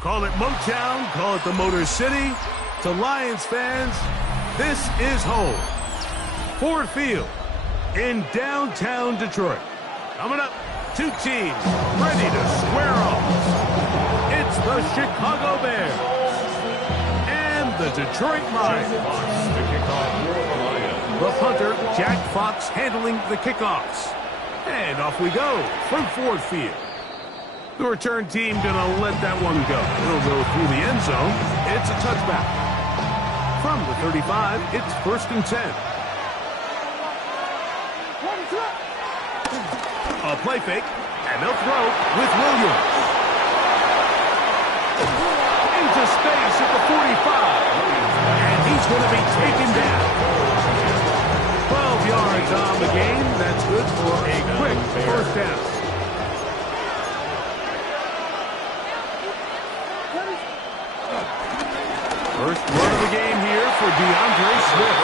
Call it Motown, call it the Motor City. To Lions fans, this is home. Ford Field in downtown Detroit. Coming up, two teams ready to square off. It's the Chicago Bears and the Detroit Lions. The punter, Jack Fox, handling the kickoffs. And off we go from Ford Field. The return team gonna let that one go. It'll go through the end zone. It's a touchback. From the 35, it's 1st and 10. A play fake, and they'll throw with Williams. Into space at the 45. And he's going to be taken down. 12 yards on the game. That's good for a quick first down. First run of the game here for DeAndre Swift.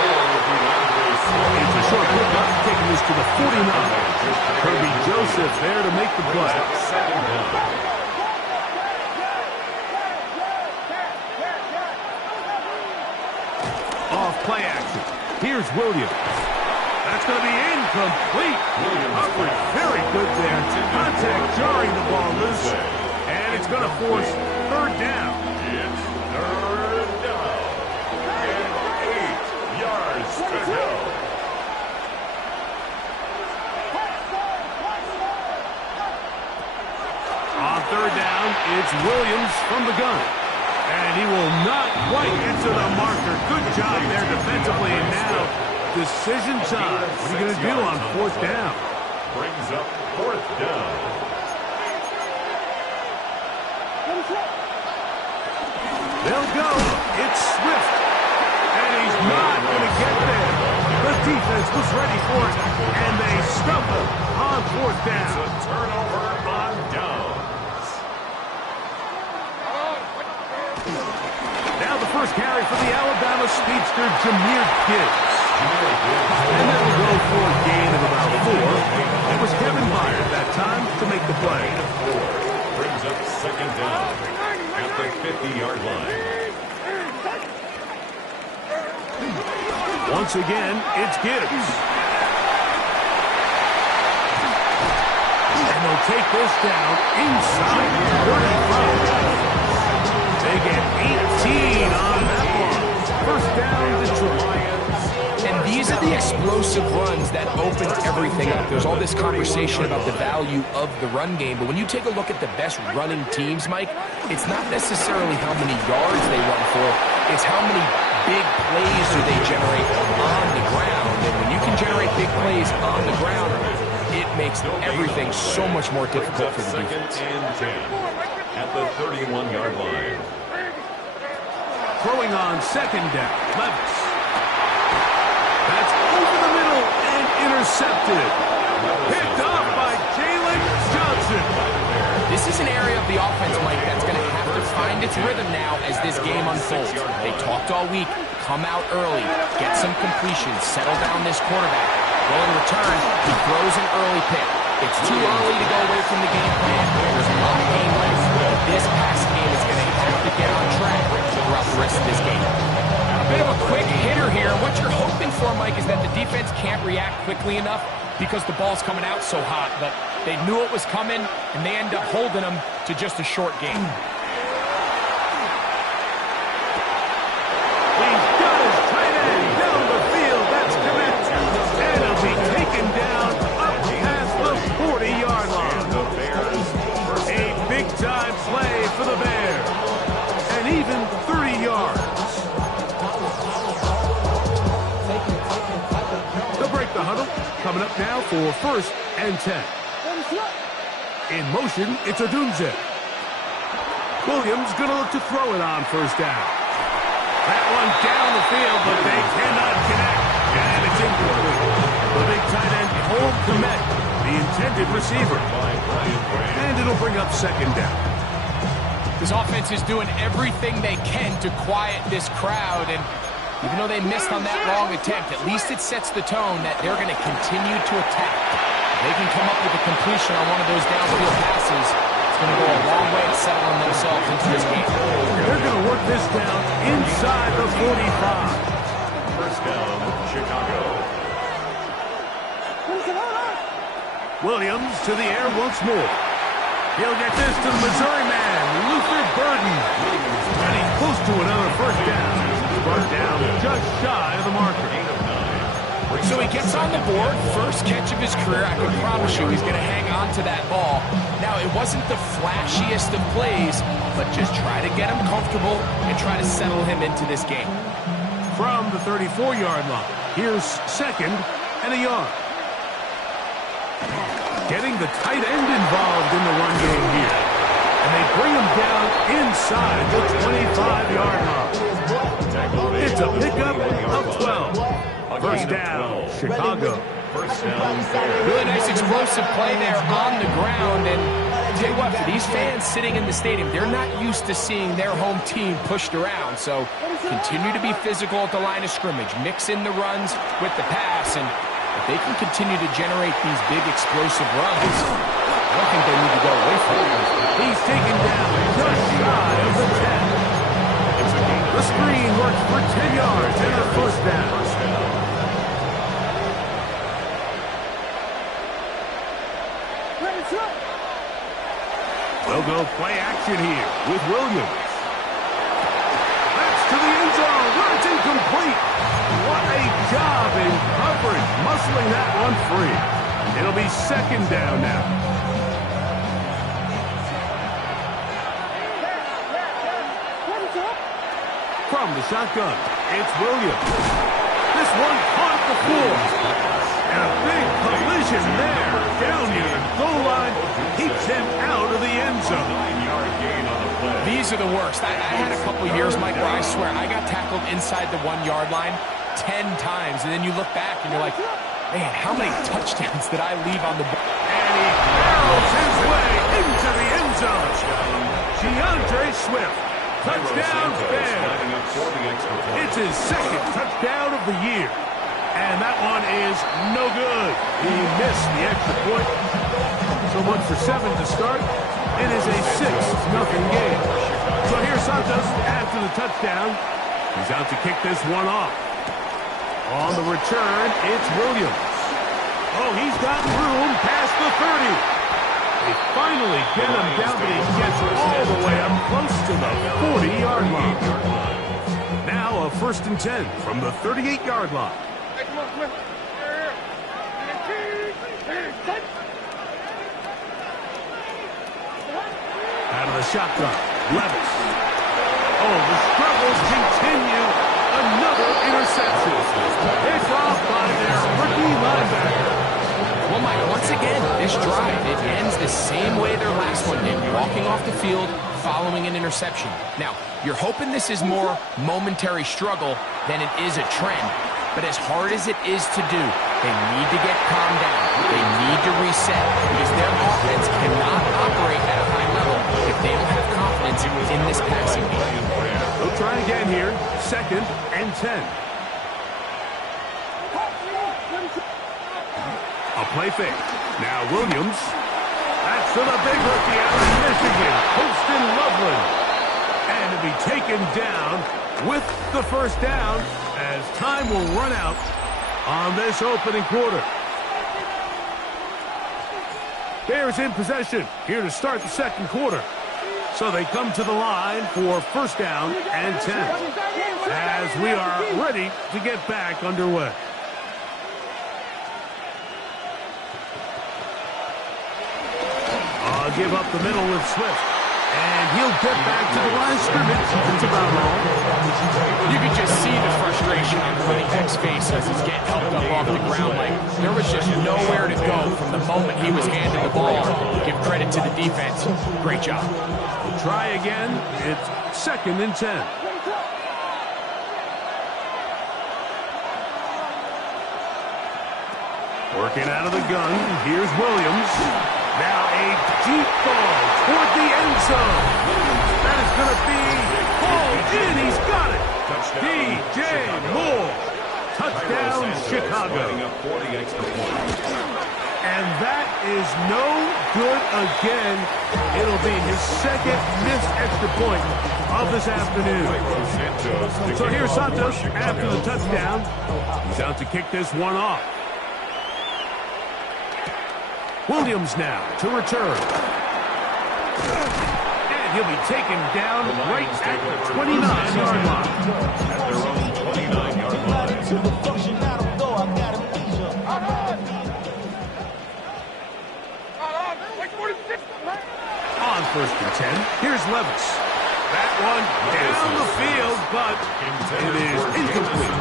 It's a short pickup, taking this to the 49. Kirby Joseph there to make the play. Off play action. Here's Williams. That's going to be incomplete. Coverage very good there. Contact jarring the ball loose. And it's going to force 3rd down. It's 3rd down. And 8 yards to go. On 3rd down, it's Williams from the gun. And he will not quite get to the marker. Good job there defensively. And now, decision time. What are you going to do on 4th down? Brings up 4th down. They'll go. It's Swift. And he's not going to get there. The defense was ready for it. And they stumble on 4th down. It's a turnover on downs. Now the first carry for the Alabama speedster, Jahmyr Gibbs. And that'll go for a gain of about 4. It was Kevin Byard that time to make the play. 4 brings up 2nd down at the 50-yard line. Once again, it's Gibbs. And they'll take this down inside the 35. They get 18 on that one. First down, Detroit. And these are the explosive runs that open everything up. There's all this conversation about the value of the run game, but when you take a look at the best running teams, Mike, it's not necessarily how many yards they run for, it's how many big plays do they generate on the ground. And when you can generate big plays on the ground, it makes everything so much more difficult for the defense. 2nd and 10 at the 31-yard line. Throwing on 2nd down, Levis. That's over the middle and intercepted. Picked off by Jalen Johnson. This is an area of the offense, Mike, that's going to have to find its rhythm now as this game unfolds. They talked all week, come out early, get some completions, settle down this quarterback. Well, in return, he throws an early pick. It's too early to go away from the game plan. There's a lot of game left. This passing game is going to have to get on track throughout the rest of this game. A bit of a quick hitter here. What you're hoping for, Mike, is that the defense can't react quickly enough because the ball's coming out so hot. But they knew it was coming, and they end up holding them to just a short game. He's got his tight end down the field. That's Kmet. And he'll be taken down up past the 40-yard line. A big-time play for the Bears. And even 30 yards. They'll break the huddle. Coming up now for 1st and 10. In motion, it's Odunze. Williams going to look to throw it on 1st down. That one down the field, but they cannot connect. And it's incomplete. The big tight end, Cole Kmet, the intended receiver. And it'll bring up 2nd down. This offense is doing everything they can to quiet this crowd, and even though they missed on that long attempt, at least it sets the tone that they're going to continue to attack. If they can come up with a completion on one of those downfield passes, it's going going to go a long way to settling themselves into this game. They're going to work this down inside the 45. First down, Chicago. Williams to the air once more. He'll get this to the Missouri man, Luther Burden. And he's close to another first down. Brought down just shy of the marker. So he gets on the board, first catch of his career. I can promise you he's going to hang on to that ball. Now, it wasn't the flashiest of plays, but just try to get him comfortable and try to settle him into this game. From the 34-yard line, here's second and a yard. Getting the tight end involved in the run game here. And they bring him down inside the 25-yard line. It's a pickup of 12. First down, Chicago. Really nice explosive play there on the ground. And tell you what, for these fans sitting in the stadium, they're not used to seeing their home team pushed around. So continue to be physical at the line of scrimmage. Mix in the runs with the pass. And if they can continue to generate these big explosive runs, I don't think they need to go away from it. He's taken down just shy of the 10. The screen works for 10 yards and a first down. They'll go play action here with Williams. That's to the end zone where it's incomplete. What a job in coverage, muscling that one free. It'll be second down now. From the shotgun, it's Williams. This one caught the floor. And a big collision there. Down near the goal line. Keeps him out of the end zone. 9-yard gain on the play. These are the worst. I had a couple years, Mike, where I swear I got tackled inside the 1-yard line 10 times. And then you look back and you're like, man, how many touchdowns did I leave on the board? And he barrels his way into the end zone. DeAndre Swift. Touchdown, Bears. It's his second touchdown of the year. And that one is no good. He missed the extra point. So much for 7 to start. It is a 6-0 game. So here's Santos after the touchdown. He's out to kick this one off. On the return, it's Williams. Oh, he's got room past the 30. They finally get him down, but he gets all the way up close to the 40-yard line. Now a 1st and 10 from the 38-yard line. Out of the shotgun, Levis. Oh, the struggles continue. Another interception. Picked off by their rookie linebacker. Well, Mike, once again, this drive, it ends the same way their last one did, walking off the field following an interception. Now, you're hoping this is more momentary struggle than it is a trend. But as hard as it is to do, they need to get calmed down. They need to reset because their offense cannot operate at a high level if they don't have confidence in this passing game. They'll try again here. 2nd and 10. A play fake. Now Williams. That's to the big rookie out of Michigan, Holston Loveland. And to be taken down with the first down as time will run out on this opening quarter. Bears in possession here to start the second quarter. So they come to the line for 1st down and 10 as we are ready to get back underway. Give up the middle with Swift. And he'll get back to the line of scrimmage. That's about all. You can just see the frustration on the running back's face as he's getting helped up off the ground. Like, there was just nowhere to go from the moment he was handed the ball. Give credit to the defense. Great job. We'll try again. It's 2nd and 10. Working out of the gun. Here's Williams. Now a deep ball toward the end zone. That is going to be hauled in. He's got it. DJ Moore. Touchdown, Chicago. And that is no good again. It'll be his second missed extra point of this afternoon. So here's Santos after the touchdown. He's out to kick this one off. Williams now to return. And he'll be taken down right at the 29-yard line. At their own 29-yard line. On 1st and 10, here's Levis. That one down the field, but it is incomplete.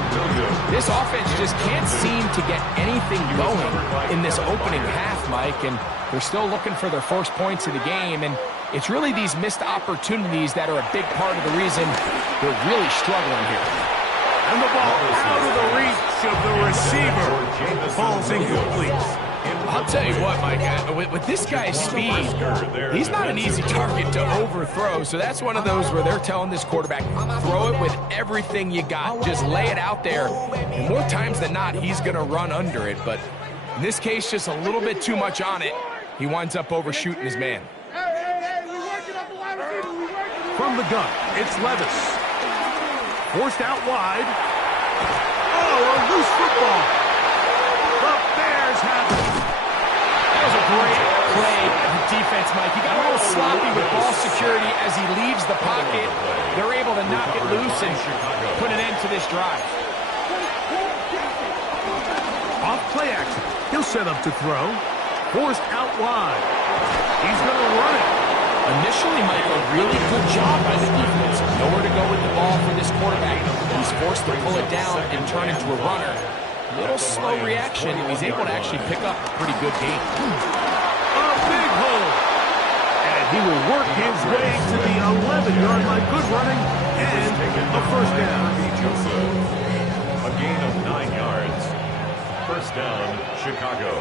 This offense just can't seem to get anything going in this opening half, Mike, and they're still looking for their first points of the game, and it's really these missed opportunities that are a big part of the reason they're really struggling here. And the ball out of the reach of the receiver. Ball's incomplete. I'll tell you what, Mike, with this guy's speed, he's not an easy target to overthrow, so that's one of those where they're telling this quarterback, throw it with everything you got. Just lay it out there. And more times than not, he's going to run under it, but in this case, just a little bit too much on it. He winds up overshooting his man. From the gun, it's Levis. Forced out wide. Oh, a loose football. The Bears have it. That was a great play of the defense, Mike. He got a little sloppy with ball security as he leaves the pocket. They're able to knock it loose and put an end to this drive. Off play action. He'll set up to throw. Forced out wide. He's going to run it. Initially, Mike, a really good job by the defense. Nowhere to go with the ball for this quarterback. He's forced to pull it down and turn into a runner. Little slow reaction. He's able to actually pick up a pretty good game. A big hole. And he will work his way to the 11-yard line. Good running and a first down. A gain of 9 yards. First down, Chicago.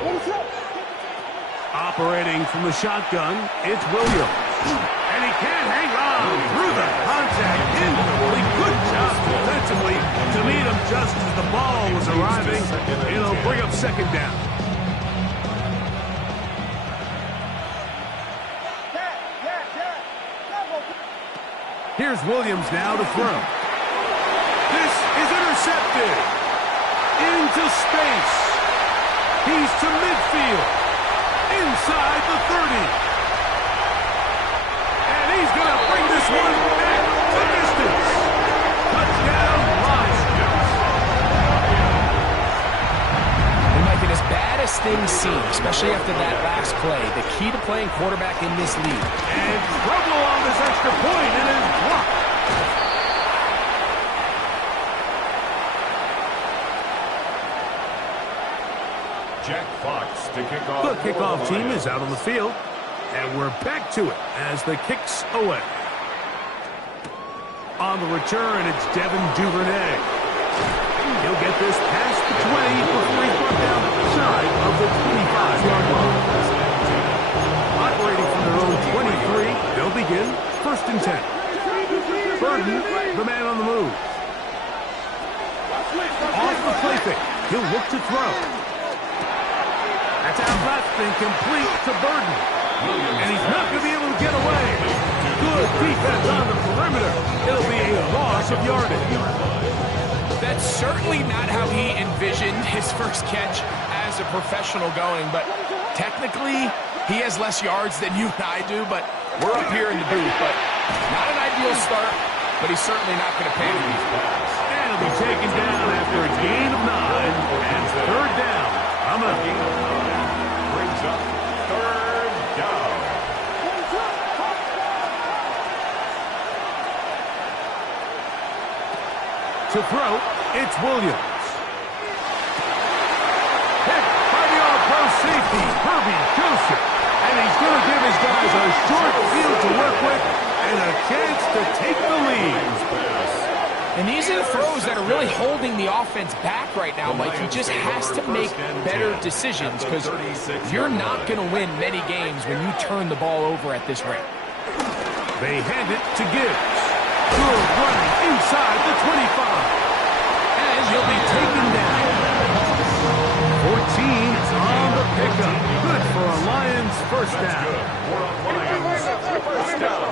Operating from the shotgun, it's Williams. And he can't hang on through the contact. Incomplete. Good job defensively to meet him just as the ball was arriving. It'll bring up second down. Here's Williams now to throw. This is intercepted. Into space. He's to midfield. Inside the 30. And he's going to bring this one back the distance. Touchdown, Lions. And Mike, as bad as things seem, especially after that last play, the key to playing quarterback in this league. And trouble on this extra point, and it is blocked. Jack Fox to kick off. The kickoff team is out on the field, and we're back to it as the kick's away. On the return, it's Devin Duvernay. He'll get this past the 20 before he's brought down side of the 25-yard line. Operating from their own 23, they'll begin 1st and 10. Burden, the man on the move. Off the play fake, he'll look to throw. That's out left and complete to Burden. And he's not going to be able to get away. Good defense on the perimeter. It'll be a loss of yardage. That's certainly not how he envisioned his first catch as a professional going, but technically he has less yards than you and I do, but we're up here in the booth. But not an ideal start, but he's certainly not going to pay me. And he'll be taken down after a gain of 9 and third down. I'm up. Brings up third down. To throw, it's Williams. Hit by the all-pro safety, Herbie Joseph. And he's going to give his guys a short field to work with and a chance to take the lead. And these are the throws that are really holding the offense back right now, Mike. He just has to make better decisions because you're not going to win many games when you turn the ball over at this rate. They hand it to Gibbs. Good running inside the 25. And he'll be taken down. 14 on the pickup. first down. First down.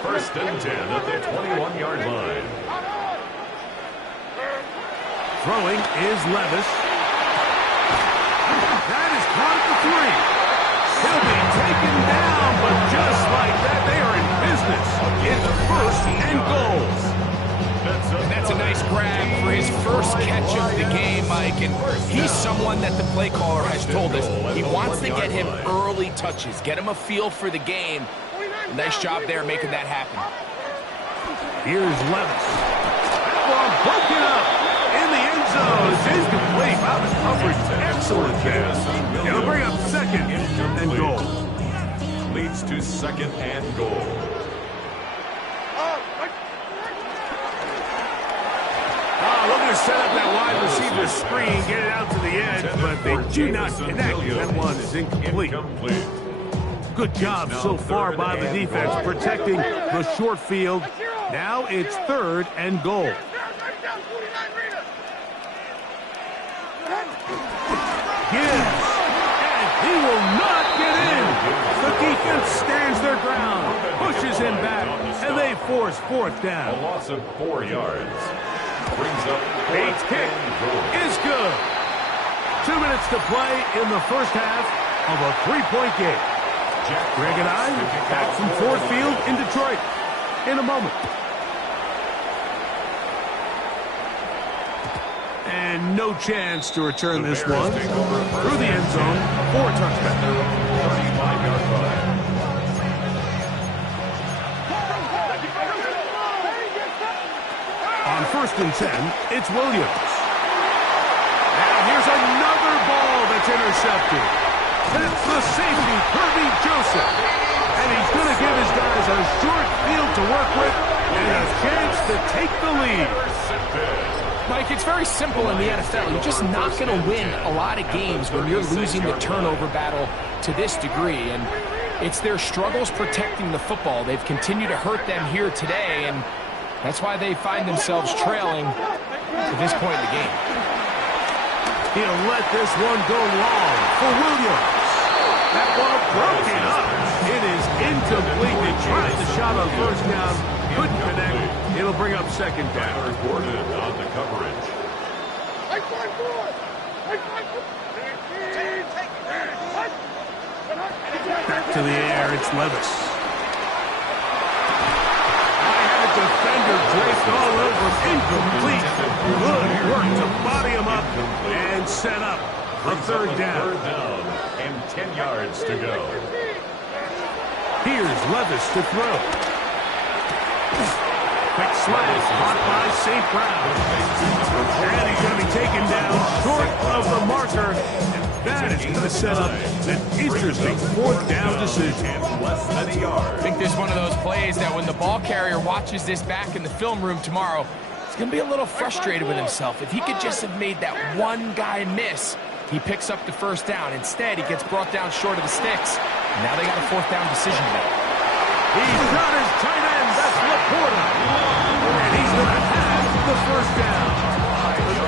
First and 10 at the 21-yard line. Throwing is Levis. That is caught at the 3. He'll be taken down, but just like that, they are in business. It's first and goal. And that's a nice grab for his first catch of the game, Mike. And he's someone that the play caller has told us he wants to get him early touches, get him a feel for the game. Nice job there making that happen. Here's Levis. That ball broken up in the end zone. It's incomplete. Wow, the coverage excellent there. It'll bring up second and goal. Leads to second and goal. Looking to set up that wide receiver screen, get it out to the edge, but they do not connect. That one is incomplete. Good job so far by the defense protecting the short field. Now it's third and goal. Gibbs, and he will not get in. The defense stands their ground, pushes him back, and they force fourth down. A loss of 4 yards. Brings up Bates' kick is good. 2 minutes to play in the first half of a 3-point game. Greg and I back from Ford Field in Detroit in a moment. And no chance to return this one through the end zone for a touchdown. 35-yard run. On first and 10, it's Williams. And here's another ball that's intercepted. That's the safety, Kirby Joseph. And he's going to give his guys a short field to work with and a chance to take the lead. Mike, it's very simple in the NFL. You're just not going to win a lot of games when you're losing the turnover battle to this degree. And it's their struggles protecting the football. They've continued to hurt them here today, and that's why they find themselves trailing to this point in the game. He'll let this one go long for Williams. That ball broken up. It is incomplete. They tried the shot on first down. Couldn't connect. It'll bring up second down. Gordon on the coverage. Back to the air. It's Levis. Defender draped all over, incomplete. Good work to body him up and set up a third down. Third down and 10 yards to go. Here's Levis to throw. Quick slash caught by St. Brown. And he's going to be taken down short of the marker. That is going to set up an interesting fourth down decision. Less than a yard. I think there's one of those plays that when the ball carrier watches this back in the film room tomorrow, he's going to be a little frustrated with himself. If he could just have made that one guy miss, he picks up the first down. Instead, he gets brought down short of the sticks. And now they got a fourth down decision to make. He's got his tight end. That's Laporta. And he's going to have the first down.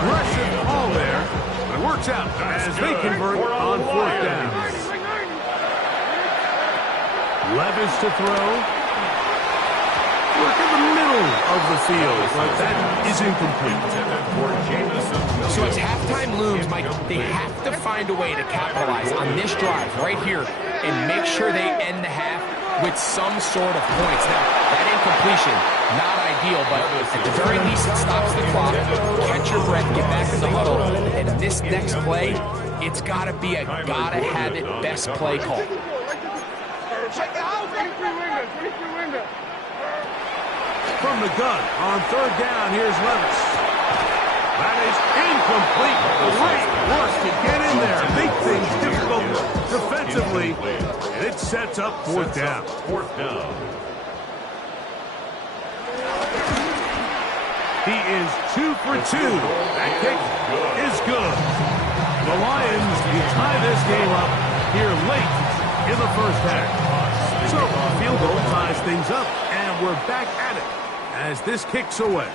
Aggressive call there. It works out as they convert on fourth down. Levis to throw. Work in the middle of the field, but that is incomplete. So as halftime looms, Mike, they have to find a way to capitalize on this drive right here and make sure they end the half with some sort of points. Now, that incompletion, not ideal, but at the very least, it stops the clock. Catch your breath, get back in the huddle, and this next play, it's got to be a gotta-have-it best play call. From the gun on third down, here's Levis. That is incomplete. Great work to get in there. Make things difficult defensively. And it sets up fourth down. Fourth down. He is 2 for 2. That kick is good. The Lions tie this game up here late in the first half. So the field goal ties things up, and we're back at it as this kicks away.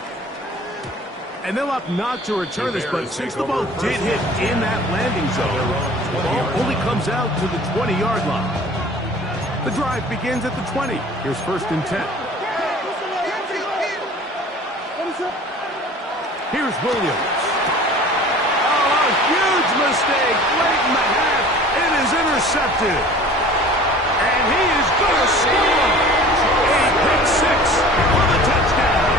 And they'll opt not to return this, but since the ball did hit in that landing zone, the ball only comes out to the 20-yard line. The drive begins at the 20. Here's 1st and 10. Here's Williams. Oh, a huge mistake late in the half. It is intercepted. And he is going to score. A pick six for the touchdown.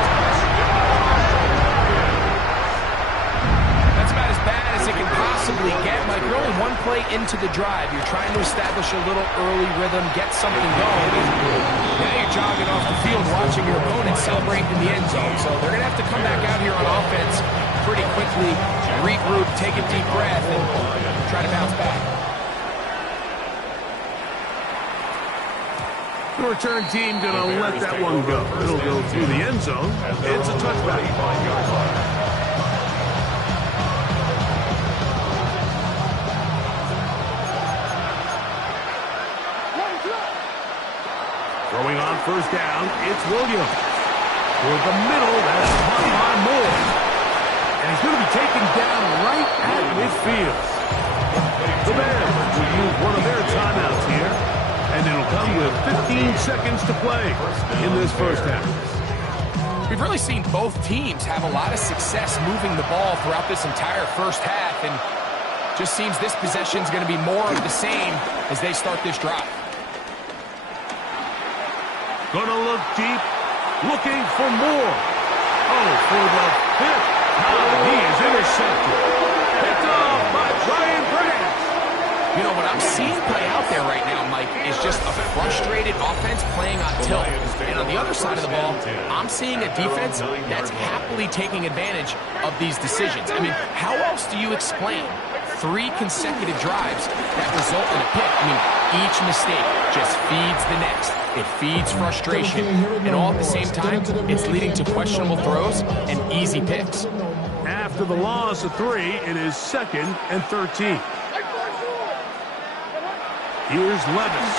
That's about as bad as it can possibly get. Mike, you're only one play into the drive. You're trying to establish a little early rhythm, get something going. Now you're jogging off the field watching your opponent celebrate in the end zone. So they're going to have to come back out here on offense pretty quickly, regroup, take a deep breath, and try to bounce back. The return team going to let that one go. It'll go through the end zone. It's a touchback. Throwing on 1st down, it's Williams. Toward the middle, that's caught by Moore. And he's going to be taken down right at midfield. The Bears will use one of their timeouts here. And it'll come with 15 seconds to play in this 1st half. We've really seen both teams have a lot of success moving the ball throughout this entire 1st half, and just seems this possession is going to be more of the same as they start this drive. Gonna look deep, looking for more. Oh, for the 5th time, he is intercepted. Picked off by Brian Branch. You know, what I'm seeing play out there right now, Mike, is just a frustrated offense playing on tilt. And on the other side of the ball, I'm seeing a defense that's happily taking advantage of these decisions. I mean, how else do you explain 3 consecutive drives that result in a pick? I mean, each mistake just feeds the next. It feeds frustration. And all at the same time, it's leading to questionable throws and easy picks. After the loss of 3, it is 2nd and 13. Here's Levis.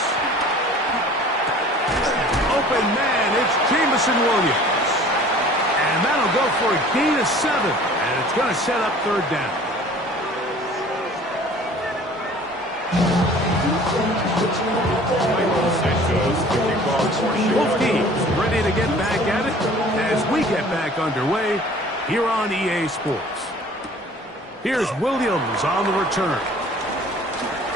Open man, it's Jamison Williams. And that'll go for a gain of 7. And it's going to set up 3rd down. Both teams ready to get back at it as we get back underway here on EA Sports. Here's Williams on the return.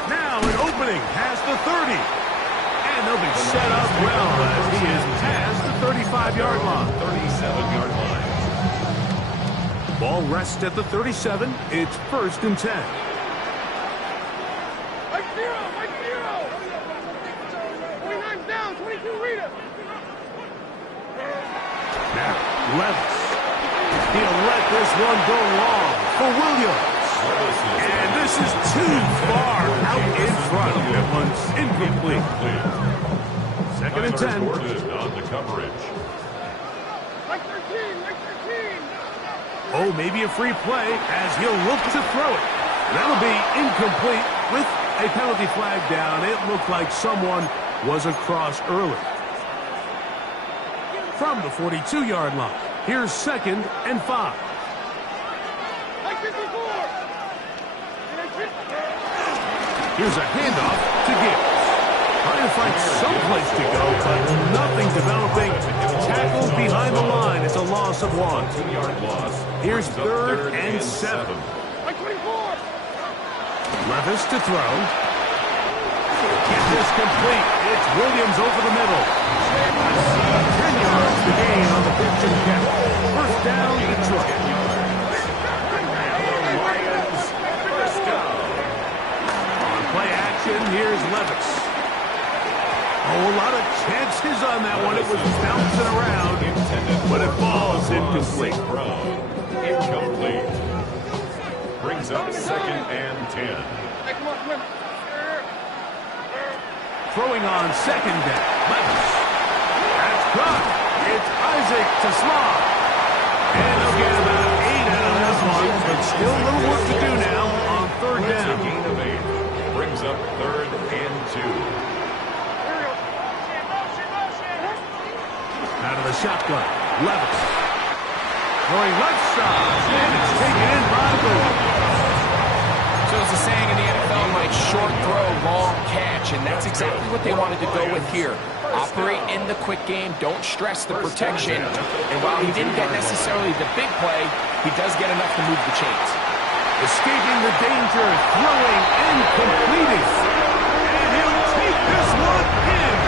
Now an opening past the 30. And they'll be set up well as he is past the 35-yard line. 37-yard line. Ball rests at the 37. It's 1st and 10. Now, Levis. He'll let this one go long for Williams. And this is too far out in front. That one's incomplete. 2nd and 10. On the coverage. Oh, maybe a free play as he'll look to throw it. That'll be incomplete with a penalty flag down. It looked like someone was across early. From the 42-yard line, here's 2nd and 5. Here's a handoff to Gibbs. Trying to find some place to go, but nothing developing. Tackle behind the line. It's a loss of 1. 2-yard loss. Here's 3rd and 7. Levis to throw. Get this complete. It's Williams over the middle. 10 yards to gain on the pitch and catch. 1st down, Detroit. Play action, here's Levis. Oh, a lot of chances on that one. It was bouncing around, but it falls incomplete. Incomplete. Brings up 2nd and 10. Throwing on 2nd down, Levis. That's caught. It's Isaac to Slaw. And they'll get about 8 out of that one, but still a little work to do now on 3rd down. A gain of 8. Brings up 3rd and 2. Out of the shotgun, Levis. Going left side, and it's taken in by Williams. So as the saying in the NFL, Mike, short throw, long catch, and that's exactly what they wanted to go with here. Operate in the quick game, don't stress the protection, and while he didn't get necessarily the big play, he does get enough to move the chains. Escaping the danger, throwing and completing. And he'll take this one in.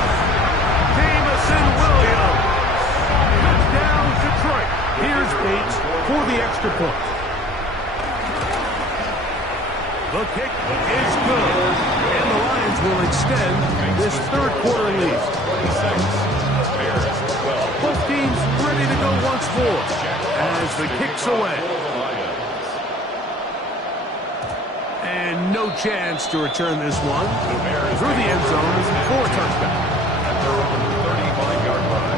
Jamison Williams. Touchdown, Detroit. Here's Bates for the extra point. The kick is good. And the Lions will extend this third quarter lead. Both teams ready to go once more as the kick's away. And no chance to return this one through the end zone for a touchdown. At their own 35-yard line.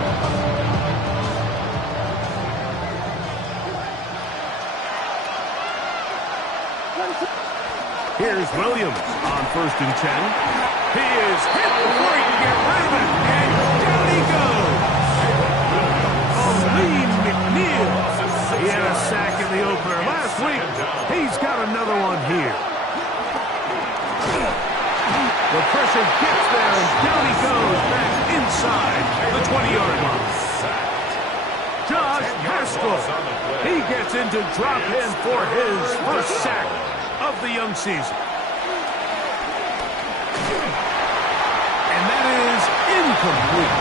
Here's Williams on 1st and 10. He is hit before he can get rid of it, and down he goes. Lee McNeil. He had a sack in the opener last week. He's got another one here. The pressure gets there, and down he goes back inside the 20-yard line. Josh Haskell. He gets into drop in for his first sack of the young season. And that is incomplete.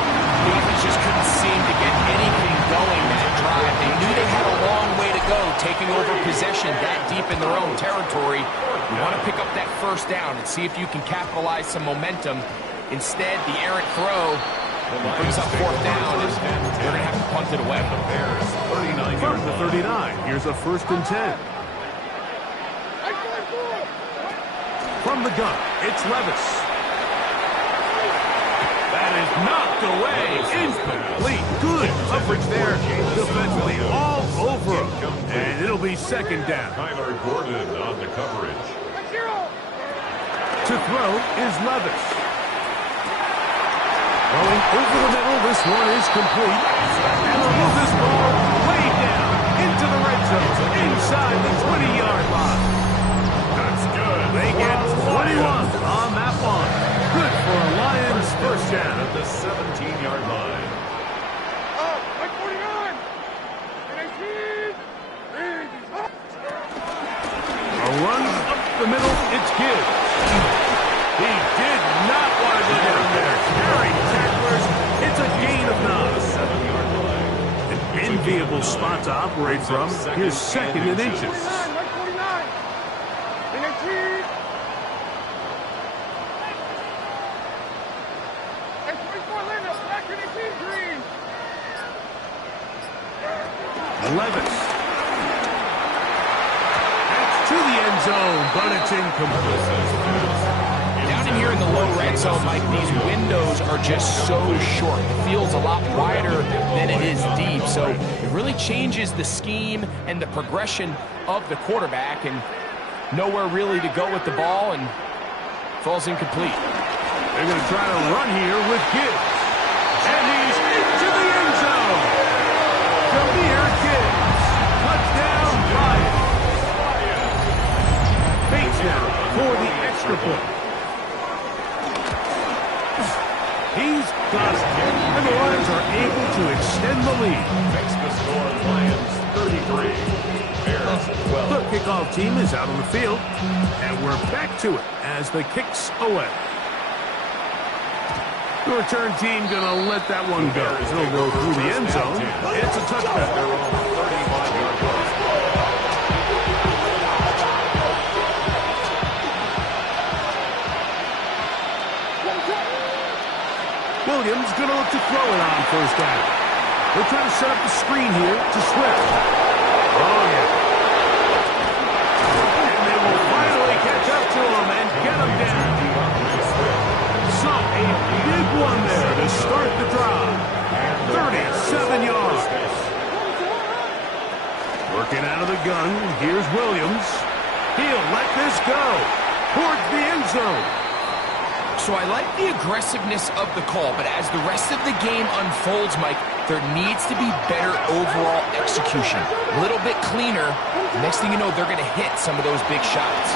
The defense just couldn't seem to get anything going that drive. They knew they had a long way to go, taking over possession that deep in their own territory. You want to pick up that first down and see if you can capitalize some momentum. Instead, the errant throw brings up 4th down, and they're going to have to punt it away. From the 39, here's a 1st and 10. From the gun, it's Levis. That is knocked away. Incomplete. Good coverage there defensively all over him. And it'll be 2nd down. Tyler Gordon on the coverage. To throw is Levis. Going over the middle, this one is complete. And they'll move this ball way down into the red zone, inside the 20-yard line. That's good. They get 21 on that one. Good for a Lions first down. At the 17-yard line. A run up the middle, it's Gibbs. He did not want to go down there. Carrying tacklers, it's a gain of 9. 7-yard line. An enviable spot to operate from. Here's 2nd and inches. Levis. That's to the end zone, but it's incomplete. Down in here in the low red zone, Mike, these windows are just so short. The field's a lot wider than it is deep, so it really changes the scheme and the progression of the quarterback, and nowhere really to go with the ball, and falls incomplete. They're going to try to run here with Gibbs. And he's into the end zone. Jameer Gibbs. Touchdown, Lions. Bates now for the extra point. He's got it. And the Lions are able to extend the lead. Makes the score Lions 33. Bears 12. The kickoff team is out on the field. And we're back to it as the kick's away. The return team going to let that one go. It'll go through the end zone. It's a touchdown. Williams going to look to throw it on 1st down. They're trying to set up the screen here to Swift. Oh, yeah. And they will finally catch up to him and get him down. So a big one there to start the drive. 37 yards. Working out of the gun. Here's Williams. He'll let this go towards the end zone. So I like the aggressiveness of the call, but as the rest of the game unfolds, Mike, There needs to be better overall execution. A little bit cleaner. Next thing you know, they're going to hit some of those big shots.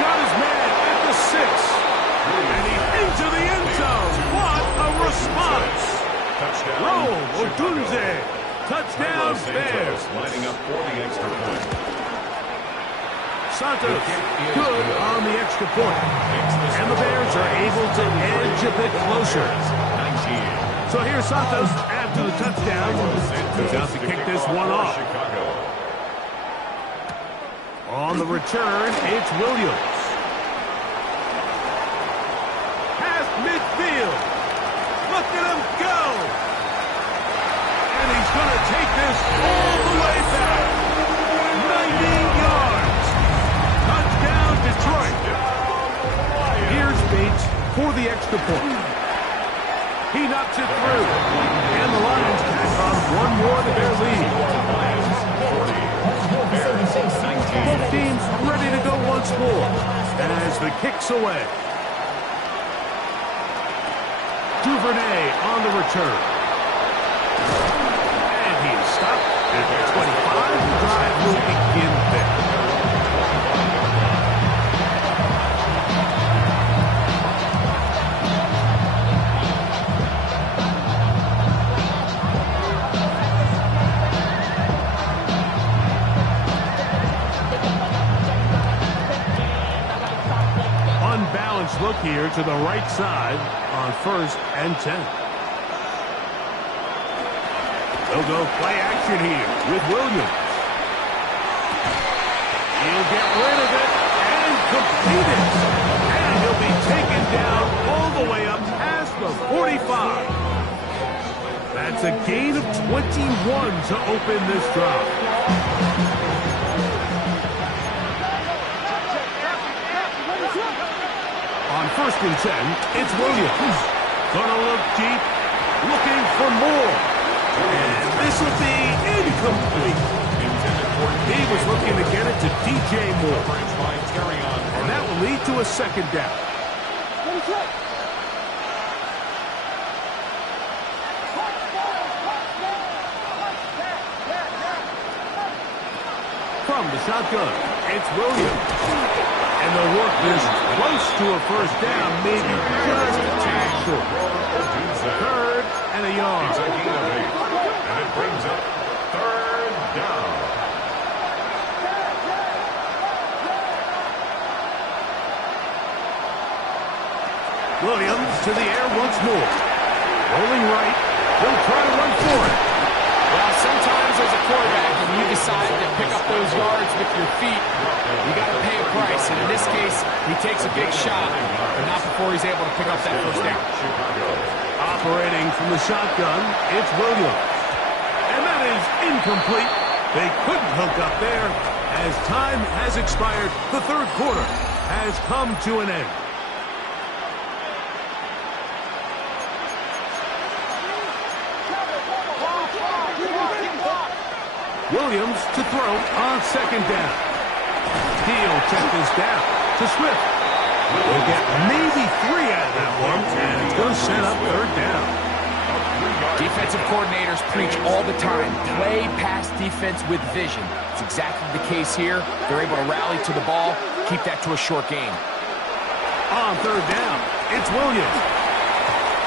Got his man at the 6. And he's into the end zone. What a response. Roll, Odunze. Touchdown, Bears. Lining up for the extra point. Santos, good on the extra point. And the Bears are able to edge a bit closer. So here's Santos after the touchdown. He's out to kick this one off. On the return, it's Williams. Past midfield. Look at him go. And he's going to take this all the way back. 90 yards. Touchdown, Detroit. Here's Bates for the extra point. He knocks it through. And the Lions tack on one more to their lead. Both teams ready to go once more as the kick's away. Duvernay on the return. And he is stopped at the 25. The drive will begin there. Look here to the right side on 1st and 10. They'll go play action here with Williams. He'll get rid of it and complete it. And he'll be taken down all the way up past the 45. That's a gain of 21 to open this drive. On 1st and 10, it's Williams. Gonna look deep, looking for more. And this will be incomplete. He was looking to get it to DJ Moore. And that will lead to a 2nd down. From the shotgun, it's Williams. And they'll work this close to a 1st down, maybe just a tad short. 3rd and a yard. And it brings up 3rd down. Williams to the air once more. Rolling right. He'll try to run for it. Well, sometimes as a quarterback, when you decide to pick up those yards with your feet, you got to pay a price. And in this case, he takes a big shot, but not before he's able to pick up that 1st down. Operating from the shotgun, it's Williams. And that is incomplete. They couldn't hook up there. As time has expired, the 3rd quarter has come to an end. Williams to throw on 2nd down. He'll check this down to Swift. We'll get maybe 3 out of that one, and it's going to set up 3rd down. Defensive coordinators preach all the time, play pass defense with vision. It's exactly the case here. They're able to rally to the ball, keep that to a short game. On 3rd down, it's Williams.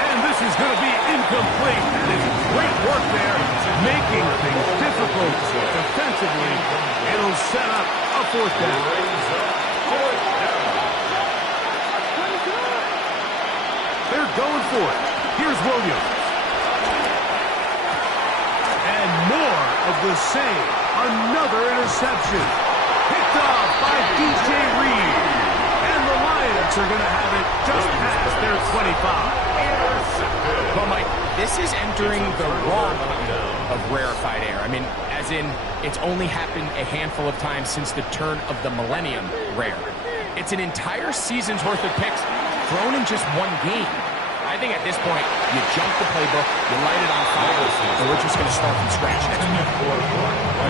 And this is going to be incomplete. That is great work there, making things difficult defensively. It'll set up a 4th down. They're going for it. Here's Williams. And more of the same. Another interception. Picked off by DJ Reed. And the Lions are going to have it just past their 25. Well, Mike, this is entering the wrong kind of rarefied air. I mean, as in, it's only happened a handful of times since the turn of the millennium rare. It's an entire season's worth of picks thrown in just one game. I think at this point, you jump the playbook, you light it on fire, and we're just going to start from scratch next week.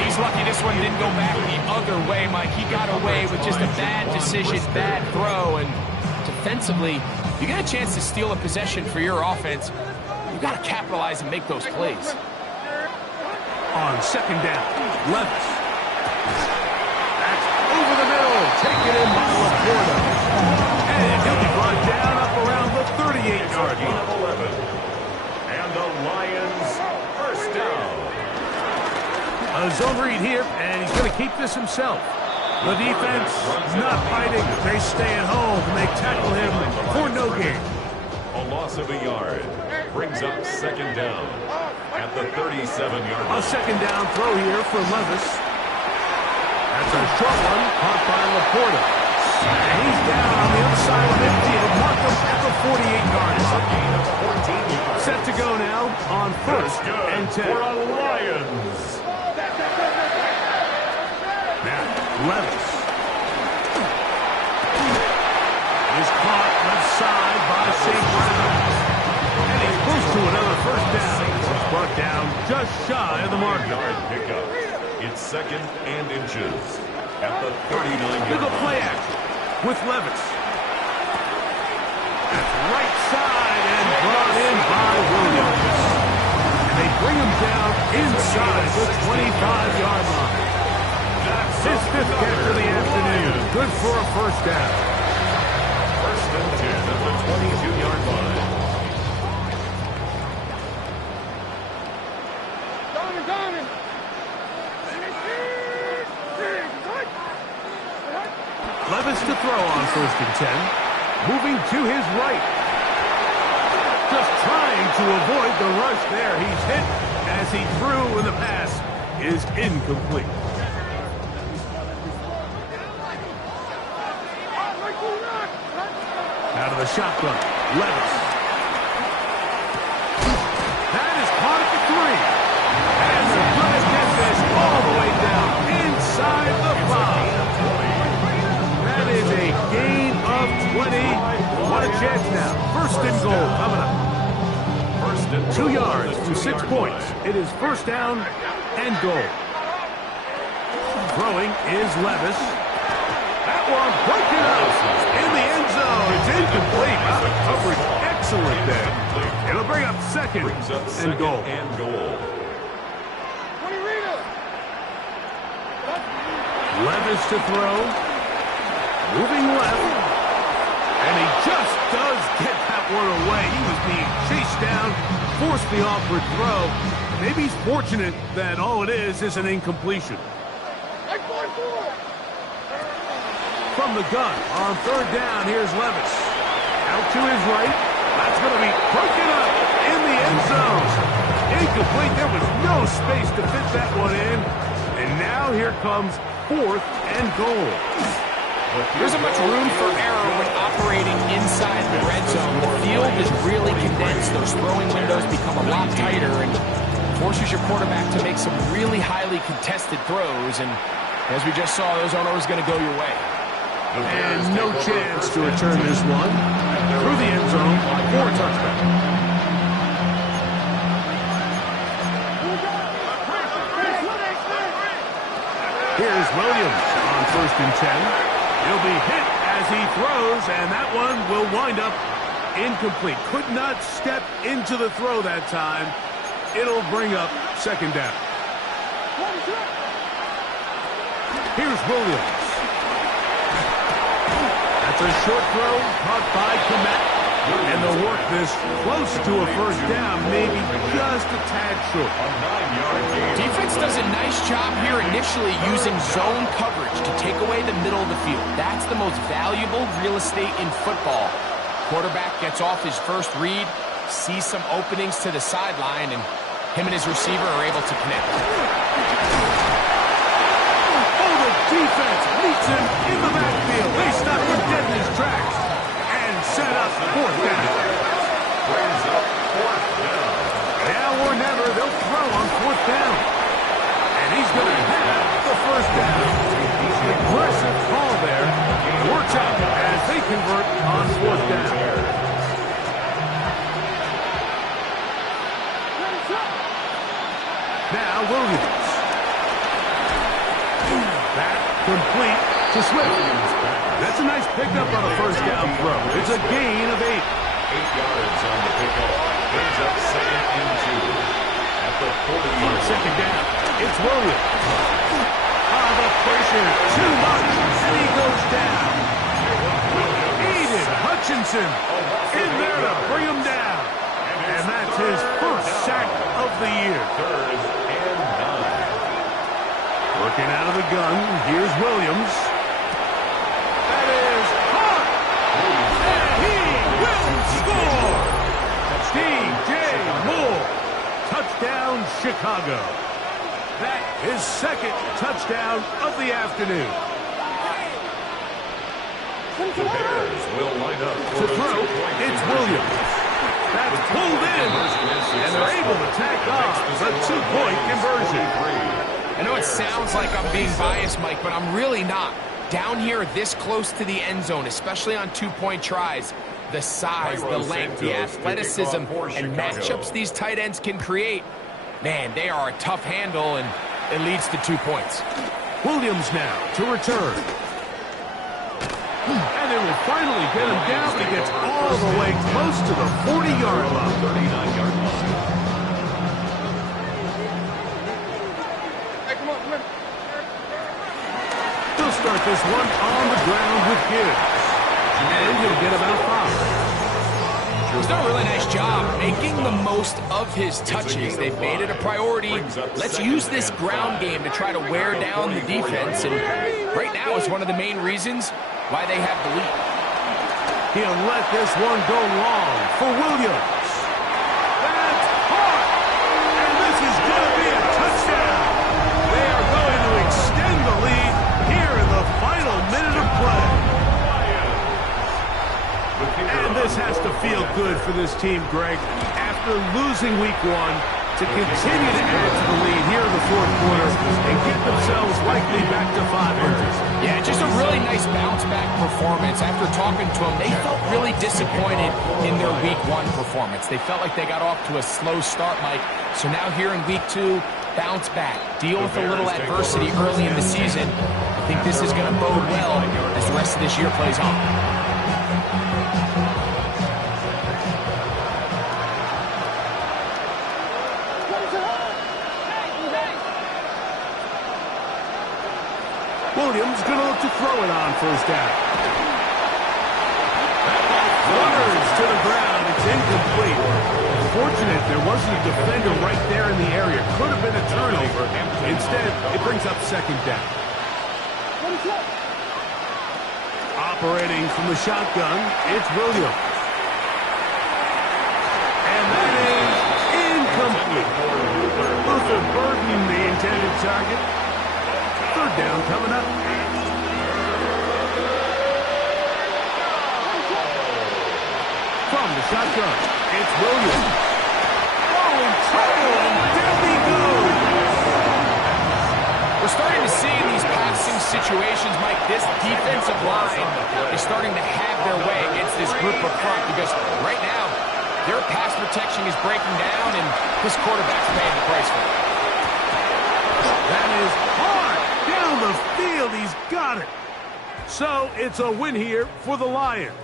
He's lucky this one didn't go back the other way, Mike. He got away with just a bad decision, bad throw, and defensively, you get a chance to steal a possession for your offense. You got to capitalize and make those plays. On second down, Levis. That's over the middle, taken in by Laporta. And he'll be brought down up around the 38-yard line. And the Lions first down. A zone read here, and he's going to keep this himself. The defense not fighting. They stay at home, and they tackle him for no gain. A loss of a yard brings up second down at the 37-yard line. A second down throw here for Levis. That's a short one, caught by Laporta. And he's down on the other side of midfield. Mark him at the 48-yard line. Set to go now on first and 10. For a Lions. Now, Levis. Is caught left side by St. Brown. And he's close to another first down. It's brought down just shy of the marker. Yard pickup. It's second and inches at the 39-yard Look at line. play action with Levis. That's right side and brought in by Williams. And they bring him down inside the 25-yard line. That's his fifth catch of the afternoon. Good for a first down. First and 10 at the 22-yard line. Levis to throw on first and 10. Moving to his right. Just trying to avoid the rush there. He's hit as he threw, and the pass is incomplete. Out of the shotgun, Levis. That is caught at the 3. And they're going to get this all the way down inside the 5. That is a gain of 20. What a chance now. First and goal coming up. First and 2 yards from 6 points. It is first down and goal. Throwing is Levis. That one broken up in the end zone. It's incomplete. Out of coverage. Excellent there. It'll bring up second and goal. Levis to throw. Moving left. And he just does get that one away. He was being chased down, forced the awkward throw. Maybe he's fortunate that all it is an incompletion. From the gun on third down, here's Levis. Out to his right. That's going to be broken up in the end zone. Incomplete. There was no space to fit that one in. And now here comes fourth and goal. There isn't much room for error when operating inside the red zone. The field is really condensed. Those throwing windows become a lot tighter and forces your quarterback to make some really highly contested throws. And as we just saw, those aren't always going to go your way. And no chance to return this one through the end zone for a touchback. Here's Williams on first and 10. He'll be hit as he throws, and that one will wind up incomplete. Could not step into the throw that time. It'll bring up second down. Here's Williams. That's a short throw caught by Komet. And they'll work this close to a first down, maybe just a tad short. Defense does a nice job here initially using zone coverage to take away the middle of the field. That's the most valuable real estate in football. Quarterback gets off his first read, sees some openings to the sideline, and him and his receiver are able to connect. Oh, the defense meets him in the backfield. They stop him dead in his tracks and set up fourth down. Now or never, they'll throw on fourth down. And he's going to have the first down. Aggressive call there. Works out as they convert on fourth down. Now Williams. That complete to Swift. That's a nice pickup on a first down throw. It's a gain of 8. 8 yards on the pickup. Brings up second and 2 at the 40-yard line. Second down. It's Williams. The pressure, too much, and he goes down. Aiden Hutchinson in there to bring him down. And that's his first sack of the year. Third and 9. Working out of the gun, here's Williams. That is hot. And he will score. D.J. Moore. Touchdown, Chicago. That is second touchdown of the afternoon. The Bears will line up To throw, it's Williams. That's pulled in, and they're able to tack on the 2-point conversion. I know it sounds like I'm being biased, Mike, but I'm really not. Down here this close to the end zone, especially on 2-point tries, the size, the length, the athleticism, and matchups these tight ends can create, man, they are a tough handle, and it leads to 2 points. Williams now to return. And they will finally get him down. He gets all the way close to the 40-yard line. 39-yard line. He'll start this one on the ground with Gibbs. And he'll get about 5. He's done a really nice job making the most of his touches. They've made it a priority. Let's use this ground game to try to wear down the defense. And right now it's one of the main reasons why they have the lead. He'll let this one go long for Williams. That's hot. And this is going to be a touchdown. They are going to extend the lead here in the final minute of play. And this has to feel good for this team, Greg. After losing week 1, to continue to add to the lead here in the fourth quarter and get themselves likely back to 500. Yeah, just a really nice bounce-back performance. After talking to them, they felt really disappointed in their week 1 performance. They felt like they got off to a slow start, Mike. So now here in week 2, bounce back, deal with a little adversity early in the season. I think this is going to bode well as the rest of this year plays on. Williams going to look to throw it on first down. Flutters to the ground. It's incomplete. Fortunate there wasn't a defender right there in the area. Could have been a turnover. Instead, it brings up second down. Operating from the shotgun, it's Williams. And that is incomplete. Luther Burden, the intended target. Third down coming up. From the shotgun, it's Williams. Oh, in trouble, and down he goes. We're starting to see in these passing situations, Mike, this defensive line is starting to have their way against this group up front because right now, their pass protection is breaking down, and this quarterback's paying the price for it. That is hard. Down the field, he's got it. So it's a win here for the Lions.